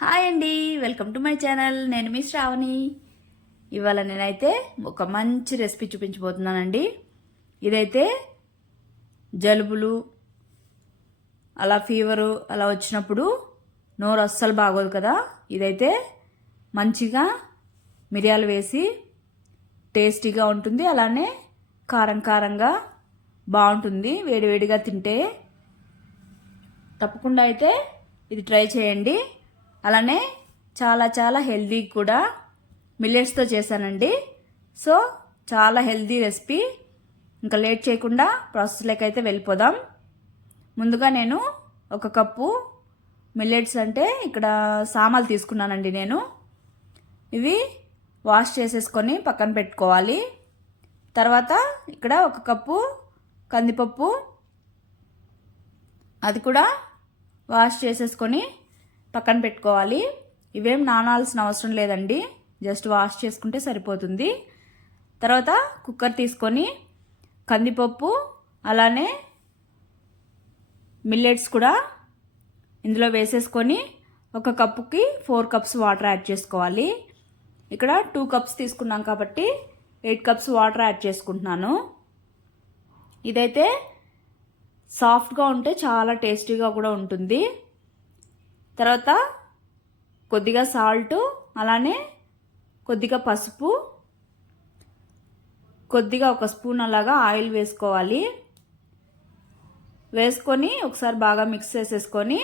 Hi అండి, welcome to my channel. నేను మీ శ్రావణి. ఇవాళ నేనైతే ఒక మంచి రెసిపీ చూపించబోతున్నానండి. ఇదైతే జలుబులు అలా ఫీవరు అలా వచ్చినప్పుడు నోరు అస్సలు బాగోదు కదా. ఇదైతే మంచిగా మిరియాలు వేసి టేస్టీగా ఉంటుంది, అలానే కారం కారంగా బాగుంటుంది. వేడివేడిగా తింటే తప్పకుండా అయితే ఇది ట్రై చేయండి. అలానే చాలా చాలా హెల్దీ కూడా, మిల్లెట్స్తో చేశానండి. సో చాలా హెల్దీ రెసిపీ. ఇంకా లేట్ చేయకుండా ప్రాసెస్లోకి అయితే వెళ్ళిపోదాం. ముందుగా నేను ఒక కప్పు మిల్లెట్స్ అంటే ఇక్కడ సామాలు తీసుకున్నానండి. నేను ఇవి వాష్ చేసేసుకొని పక్కన పెట్టుకోవాలి. తర్వాత ఇక్కడ ఒక కప్పు కందిపప్పు, అది కూడా వాష్ చేసేసుకొని పక్కన పెట్టుకోవాలి. ఇవేం నానాల్సిన అవసరం లేదండి, జస్ట్ వాష్ చేసుకుంటే సరిపోతుంది. తర్వాత కుక్కర్ తీసుకొని కందిపప్పు అలానే మిల్లెట్స్ కూడా ఇందులో వేసేసుకొని ఒక కప్పుకి 4 కప్స్ వాటర్ యాడ్ చేసుకోవాలి. ఇక్కడ 2 కప్స్ తీసుకున్నాం కాబట్టి 8 కప్స్ వాటర్ యాడ్ చేసుకుంటున్నాను. ఇదైతే సాఫ్ట్గా ఉంటే చాలా టేస్టీగా కూడా ఉంటుంది. తర్వాత కొద్దిగా సాల్ట్, అలానే కొద్దిగా పసుపు, కొద్దిగా ఒక స్పూన్ అలాగా ఆయిల్ వేసుకోవాలి. వేసుకొని ఒకసారి బాగా మిక్స్ చేసేసుకొని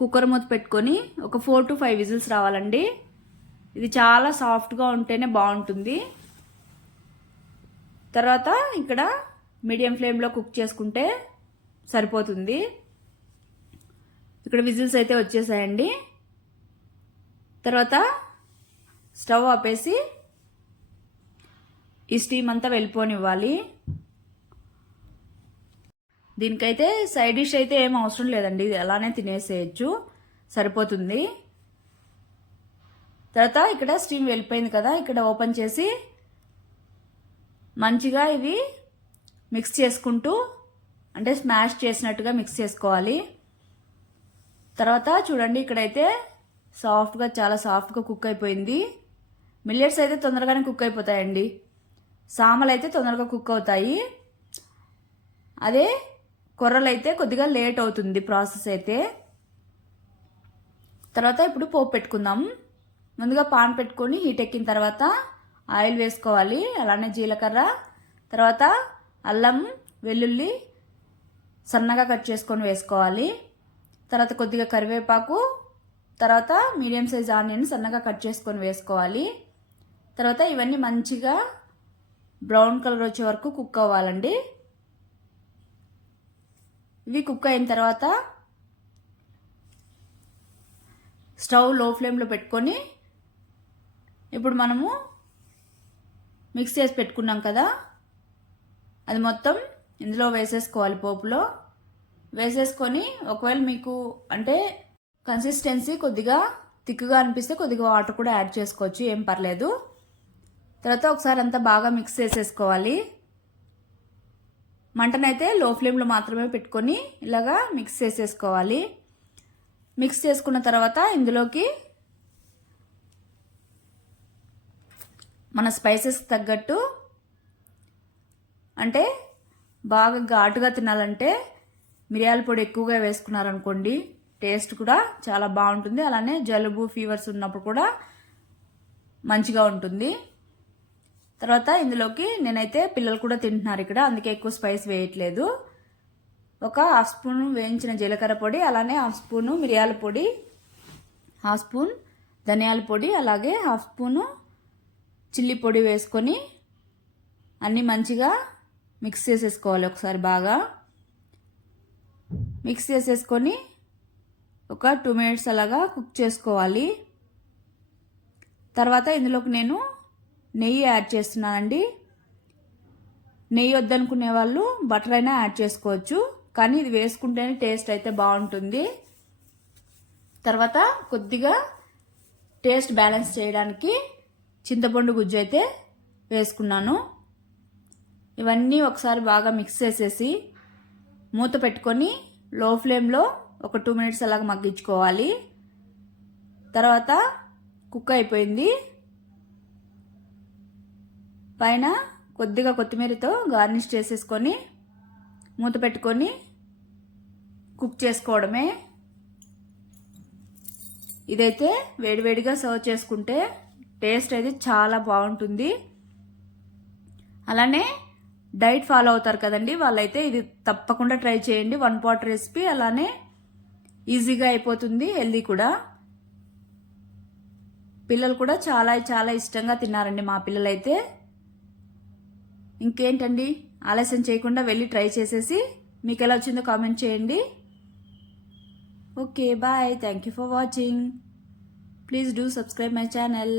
కుక్కర్ మూత పెట్టుకొని ఒక 4 to 5 విజిల్స్ రావాలండి. ఇది చాలా సాఫ్ట్గా ఉంటేనే బాగుంటుంది. తర్వాత ఇక్కడ మీడియం ఫ్లేమ్లో కుక్ చేసుకుంటే సరిపోతుంది. ఇక్కడ విజిల్స్ అయితే వచ్చేసాయండి. తర్వాత స్టవ్ ఆపేసి ఈ స్టీమ్ అంతా వెళ్ళిపోనివ్వాలి. దీనికైతే సైడ్ డిష్ అయితే ఏం అవసరం లేదండి, ఇది అలానే తినేసేయచ్చు, సరిపోతుంది. తర్వాత ఇక్కడ స్టీమ్ వెళ్ళిపోయింది కదా, ఇక్కడ ఓపెన్ చేసి మంచిగా ఇవి మిక్స్ చేసుకుంటూ, అంటే స్మాష్ చేసినట్టుగా మిక్స్ చేసుకోవాలి. తర్వాత చూడండి, ఇక్కడైతే సాఫ్ట్గా, చాలా సాఫ్ట్గా కుక్ అయిపోయింది. మిల్లెట్స్ అయితే తొందరగానే కుక్ అయిపోతాయండి, సామలు అయితే తొందరగా కుక్ అవుతాయి. అదే కొర్రలు అయితే కొద్దిగా లేట్ అవుతుంది ప్రాసెస్ అయితే. తర్వాత ఇప్పుడు పోపు పెట్టుకుందాం. ముందుగా పాన్ పెట్టుకొని హీట్ ఎక్కిన తర్వాత ఆయిల్ వేసుకోవాలి, అలానే జీలకర్ర, తర్వాత అల్లం వెల్లుల్లి సన్నగా కట్ చేసుకొని వేసుకోవాలి. తర్వాత కొద్దిగా కరివేపాకు, తర్వాత మీడియం సైజ్ ఆనియన్ సన్నగా కట్ చేసుకొని వేసుకోవాలి. తర్వాత ఇవన్నీ మంచిగా బ్రౌన్ కలర్ వచ్చే వరకు కుక్ అవ్వాలండి. ఇవి కుక్ అయిన తర్వాత స్టవ్ లో ఫ్లేమ్లో పెట్టుకొని ఇప్పుడు మనము మిక్స్ చేసి పెట్టుకున్నాం కదా, అది మొత్తం ఇందులో వేసేసుకోవాలి. పోపులో వేసేసుకొని ఒకవేళ మీకు అంటే కన్సిస్టెన్సీ కొద్దిగా థిక్గా అనిపిస్తే కొద్దిగా వాటర్ కూడా యాడ్ చేసుకోవచ్చు, ఏం పర్లేదు. తర్వాత ఒకసారి అంతా బాగా మిక్స్ చేసేసుకోవాలి. మంటనైతే లో ఫ్లేమ్లో మాత్రమే పెట్టుకొని ఇలాగా మిక్స్ చేసేసుకోవాలి. మిక్స్ చేసుకున్న తర్వాత ఇందులోకి మన స్పైసెస్ తగ్గట్టు, అంటే బాగా ఘాటుగా తినాలంటే మిరియాల పొడి ఎక్కువగా వేసుకున్నారనుకోండి, టేస్ట్ కూడా చాలా బాగుంటుంది. అలానే జలుబు ఫీవర్స్ ఉన్నప్పుడు కూడా మంచిగా ఉంటుంది. తర్వాత ఇందులోకి నేనైతే పిల్లలు కూడా తింటున్నారు ఇక్కడ, అందుకే ఎక్కువ స్పైస్ వేయట్లేదు. ఒక 1/2 స్పూన్ వేయించిన జీలకర్ర పొడి, అలానే 1/2 స్పూను మిరియాల పొడి, 1/2 స్పూన్ ధనియాల పొడి, అలాగే 1/2 స్పూను చిల్లీ పొడి వేసుకొని అన్నీ మంచిగా మిక్స్ చేసేసుకోవాలి. ఒకసారి బాగా మిక్స్ చేసేసుకొని ఒక 2 మినిట్స్ అలాగా కుక్ చేసుకోవాలి. తర్వాత ఇందులోకి నేను నెయ్యి యాడ్ చేస్తున్నానండి. నెయ్యి వద్దనుకునే వాళ్ళు బటర్ అయినా యాడ్ చేసుకోవచ్చు, కానీ ఇది వేసుకుంటేనే టేస్ట్ అయితే బాగుంటుంది. తర్వాత కొద్దిగా టేస్ట్ బ్యాలెన్స్ చేయడానికి చింతపండు గుజ్జు అయితే వేసుకున్నాను. ఇవన్నీ ఒకసారి బాగా మిక్స్ చేసేసి మూత పెట్టుకొని లో ఫ్లేమ్లో ఒక 2 మినిట్స్ అలాగ మగ్గించుకోవాలి. తర్వాత కుక్ అయిపోయింది. పైన కొద్దిగా కొత్తిమీరతో గార్నిష్ చేసేసుకొని మూత పెట్టుకొని కుక్ చేసుకోవడమే. ఇదైతే వేడివేడిగా సర్వ్ చేసుకుంటే టేస్ట్ అయితే చాలా బాగుంటుంది. అలానే డైట్ ఫాలో అవుతారు కదండి, వాళ్ళైతే ఇది తప్పకుండా ట్రై చేయండి. 1 పాట్ రెసిపీ, అలానే ఈజీగా అయిపోతుంది, హెల్దీ కూడా. పిల్లలు కూడా చాలా చాలా ఇష్టంగా తిన్నారండి మా పిల్లలైతే. ఇంకేంటండి, ఆలస్యం చేయకుండా వెళ్ళి ట్రై చేసేసి మీకు ఎలా వచ్చిందో కామెంట్ చేయండి. Okay, bye. Thank you for watching. Please do subscribe my channel.